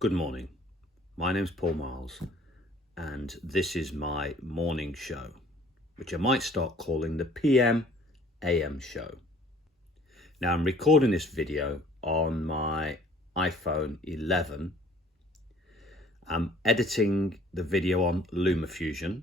Good morning. My name's Paul Miles, and this is my morning show, which I might start calling the PM AM show. Now, I'm recording this video on my iPhone 11. I'm editing the video on LumaFusion,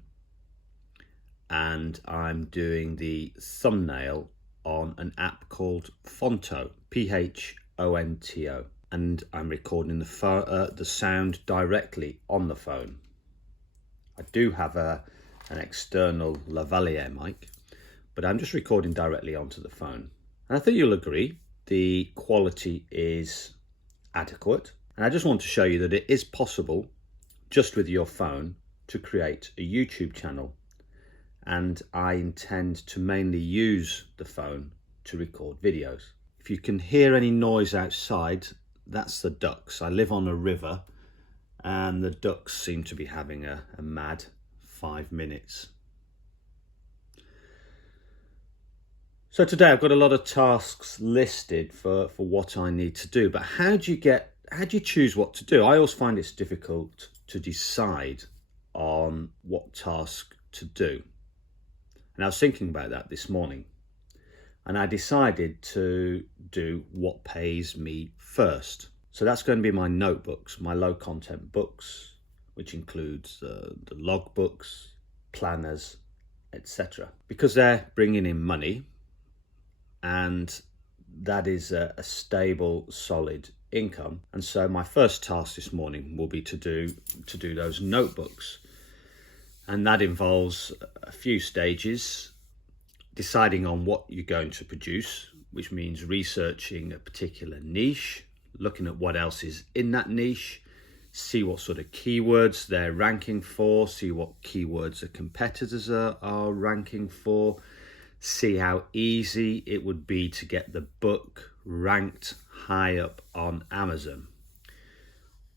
and I'm doing the thumbnail on an app called Phonto, Phonto. And I'm recording the sound directly on the phone. I do have an external lavalier mic, but I'm just recording directly onto the phone. And I think you'll agree the quality is adequate. And I just want to show you that it is possible, just with your phone, to create a YouTube channel. And I intend to mainly use the phone to record videos. If you can hear any noise outside, that's the ducks. I live on a river and the ducks seem to be having a mad 5 minutes. So today I've got a lot of tasks listed for what I need to do, but how do you choose what to do? I always find it's difficult to decide on what task to do. And I was thinking about that this morning. And I decided to do what pays me first. So that's going to be my notebooks, my low content books, which includes the log books, planners, etc. Because they're bringing in money, and that is a stable, solid income. And so my first task this morning will be to do those notebooks. And that involves a few stages. Deciding on what you're going to produce, which means researching a particular niche, looking at what else is in that niche, see what sort of keywords they're ranking for, see what keywords the competitors are ranking for, see how easy it would be to get the book ranked high up on Amazon.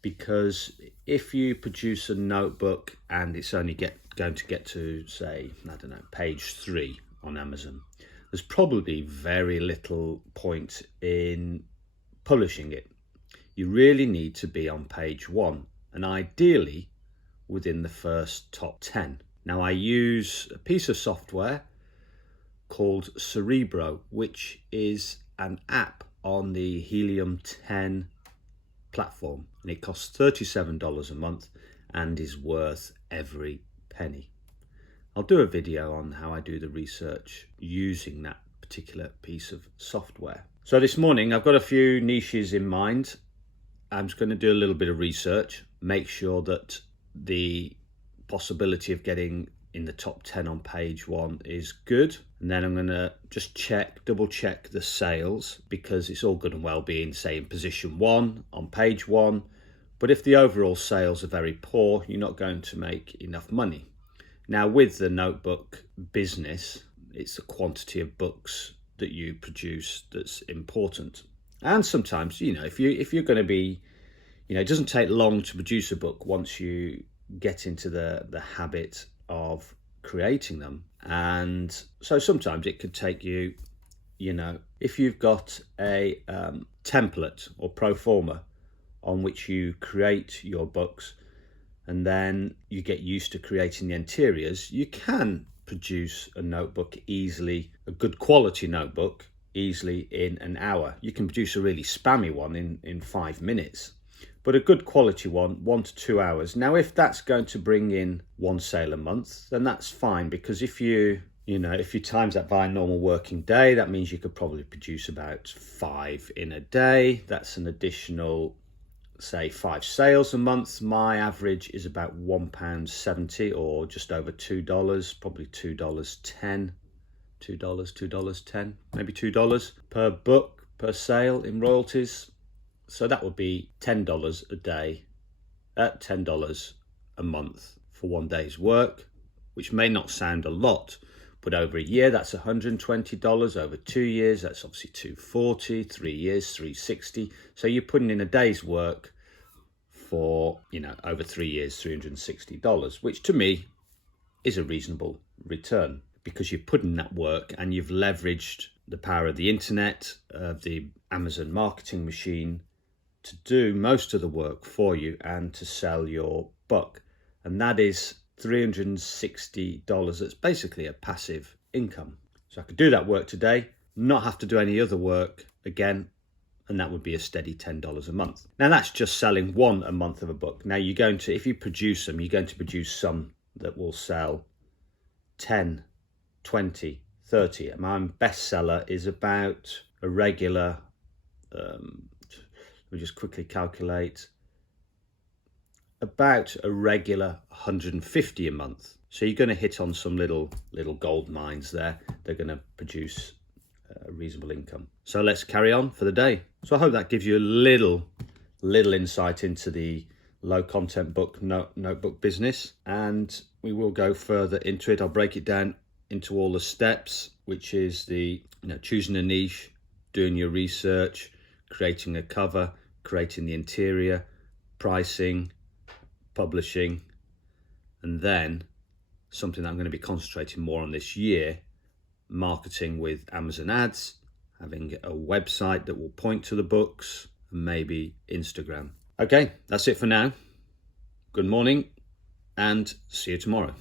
Because if you produce a notebook and it's only going to get to, say, page 3 on Amazon, there's probably very little point in publishing it. You really need to be on page 1, and ideally within the first top 10. Now, I use a piece of software called Cerebro, which is an app on the Helium 10 platform, and it costs $37 a month and is worth every penny. I'll do a video on how I do the research using that particular piece of software. So this morning I've got a few niches in mind. I'm just going to do a little bit of research, make sure that the possibility of getting in the top 10 on page 1 is good. And then I'm going to just double check the sales, because it's all good and well being, say, in position 1 on page 1. But if the overall sales are very poor, you're not going to make enough money. Now, with the notebook business, it's the quantity of books that you produce that's important. And sometimes, if you're going to be, it doesn't take long to produce a book once you get into the habit of creating them. And so sometimes it could take you, if you've got a template or pro forma on which you create your books, and then you get used to creating the interiors, you can produce a notebook easily, a good quality notebook, easily in an hour. You can produce a really spammy one in 5 minutes, but a good quality one, 1 to 2 hours. Now, if that's going to bring in 1 sale a month, then that's fine, because if you times that by a normal working day, that means you could probably produce about 5 in a day. That's an additional, say, 5 sales a month. My average is about £1.70 or just over $2, probably $2.10, $2.10, maybe $2 per book per sale in royalties. So that would be $10 a day at $10 a month for 1 day's work, which may not sound a lot, but over a year that's $120. Over 2 years that's obviously $240. 3 years $360. So you're putting in a day's work for over 3 years, $360, which to me is a reasonable return, because you've put in that work and you've leveraged the power of the internet, of the Amazon marketing machine, to do most of the work for you and to sell your book. And that is $360. That's basically a passive income. So I could do that work today, not have to do any other work again, and that would be a steady $10 a month. Now that's just selling one a month of a book. Now you're going to, if you produce them, you're going to produce some that will sell 10, 20, 30. My bestseller is about a regular, let me just quickly calculate, about a regular 150 a month. So you're going to hit on some little gold mines there. They're going to produce a reasonable income. So let's carry on for the day. So I hope that gives you a little insight into the low content book notebook business, and we will go further into it. I'll break it down into all the steps, which is the choosing a niche, doing your research, creating a cover, creating the interior, pricing, publishing, and then something that I'm going to be concentrating more on this year, marketing with Amazon ads, having a website that will point to the books, and maybe Instagram. Okay, that's it for now. Good morning and see you tomorrow.